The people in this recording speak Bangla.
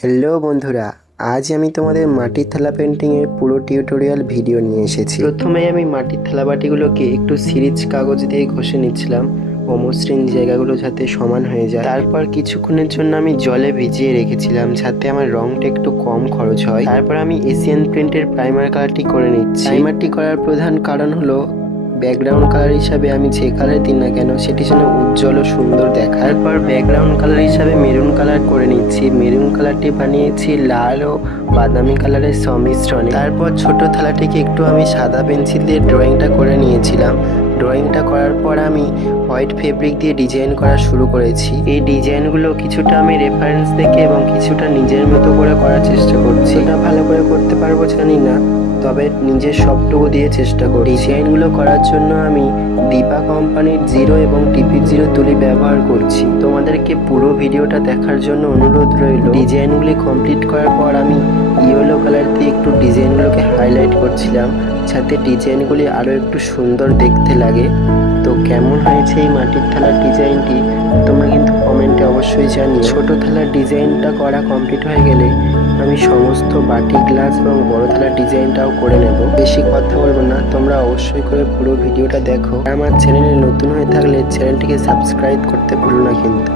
হ্যালো বন্ধুরা, আজ আমি তোমাদের মাটির থালা পেন্টিংয়ের পুরো টিউটোরিয়াল ভিডিও নিয়ে এসেছি। প্রথমে আমি মাটির থালা বাটিগুলোকে একটু সিরিজ কাগজ দিয়ে ঘষে নিচ্ছিলাম, অমসৃণ জায়গাগুলো যাতে সমান হয়ে যায়। তারপর কিছুক্ষণের জন্য আমি জলে ভিজিয়ে রেখেছিলাম, যাতে আমার রংটা একটু কম খরচ হয়। তারপর আমি এশিয়ান প্রিন্টের প্রাইমার কালারটি করে নিচ্ছি। প্রাইমারটি করার প্রধান কারণ হলো ব্যাকগ্রাউন্ড কালার হিসাবে আমি যে কালার দিই না কেন, সেটি যেন উজ্জ্বল ও সুন্দর দেখায়। তারপর ব্যাকগ্রাউন্ড কালার হিসাবে মেরুন কালার করে নিচ্ছি। মেরুন কালারটি বানিয়েছি লাল ও বাদামি কালারের সংমিশ্রণে। তারপর ছোট থালাটিকে একটু আমি সাদা পেন্সিল দিয়ে ড্রয়িংটা করে নিয়েছিলাম। ড্রয়িংটা করার পর আমি হোয়াইট ফেব্রিক দিয়ে ডিজাইন করা শুরু করেছি। এই ডিজাইনগুলো কিছুটা আমি রেফারেন্স দেখে এবং কিছুটা নিজের মতো করে করার চেষ্টা করছি। এটা ভালো করে করতে পারব জানি না। তবে নিজের সবটুকু দিয়ে চেষ্টা করি। ডিজাইনগুলো করার জন্য আমি দীপা কোম্পানির জিরো এবং টিপি জিরো তুলি ব্যবহার করছি। তোমাদেরকে পুরো ভিডিওটা দেখার জন্য অনুরোধ রইল। ডিজাইনগুলি কমপ্লিট করার পর আমি একটু ডিজাইনগুলোকে হাইলাইট করছিলাম, যাতে ডিজাইনগুলি আরও একটু সুন্দর দেখতে লাগে। তো কেমন হয়েছে এই মাটির থালার ডিজাইনটি? তোমরা কিন্তু কমেন্টে অবশ্যই জানি ছোট থালার ডিজাইনটা করা কমপ্লিট হয়ে গেলে আমি সমস্ত বাটি, গ্লাস এবং বড় থালার ডিজাইনটাও করে নেব। বেশি কথা বলব না, তোমরা অবশ্যই করে পুরো ভিডিওটা দেখো। আমার চ্যানেলে নতুন হয়ে থাকলে চ্যানেলটিকে সাবস্ক্রাইব করতে ভুলো না কিন্তু।